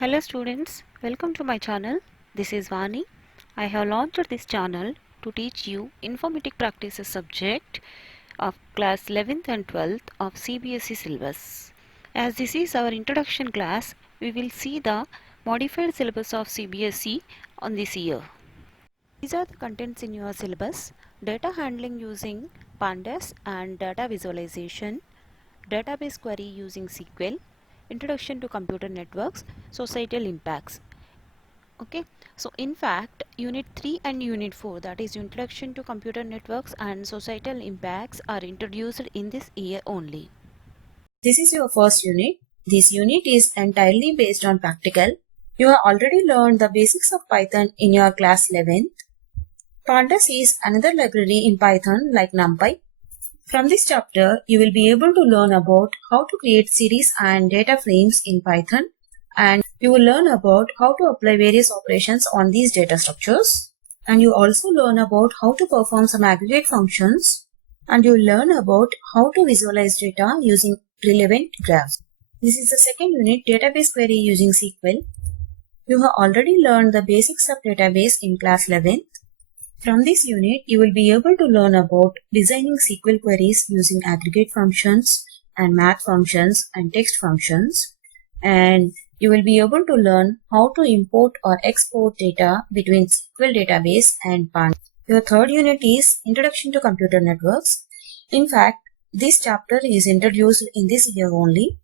Hello students, welcome to my channel. This is Vani. I have launched this channel to teach you Informatics Practices subject of class 11th and 12th of Cbse syllabus. As this is our introduction class, we will see the modified syllabus of Cbse on this year. These are the contents in your syllabus: data handling using Pandas and data visualization, database query using SQL, introduction to computer networks, societal impacts. Okay, so in fact unit 3 and unit 4, that is introduction to computer networks and societal impacts, are introduced in this year only. This is your first unit. This unit is entirely based on practical. You have already learned the basics of Python in your class 11th. Pandas is another library in Python like NumPy. From this chapter, you will be able to learn about how to create series and data frames in Python, and you will learn about how to apply various operations on these data structures. And you also learn about how to perform some aggregate functions, and you will learn about how to visualize data using relevant graphs. This is the second unit, database query using SQL. You have already learned the basics of database in class 11th. From this unit, you will be able to learn about designing SQL queries using aggregate functions and math functions and text functions. And you will be able to learn how to import or export data between SQL database and Pandas. Your third unit is Introduction to Computer Networks. In fact, this chapter is introduced in this year only.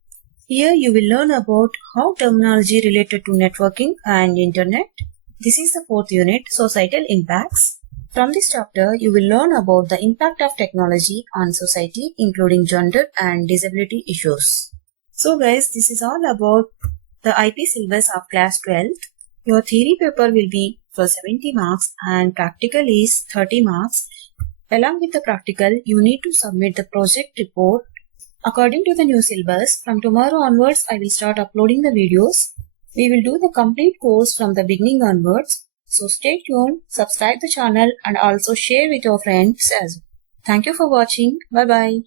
Here you will learn about how terminology related to networking and internet. This is the fourth unit, Societal Impacts. From this chapter, you will learn about the impact of technology on society, including gender and disability issues. So guys, this is all about the IP syllabus of class 12th. Your theory paper will be for 70 marks and practical is 30 marks. Along with the practical, you need to submit the project report. According to the new syllabus, from tomorrow onwards, I will start uploading the videos. We will do the complete course from the beginning onwards. So stay tuned, subscribe the channel and also share with your friends as well. Thank you for watching. Bye bye.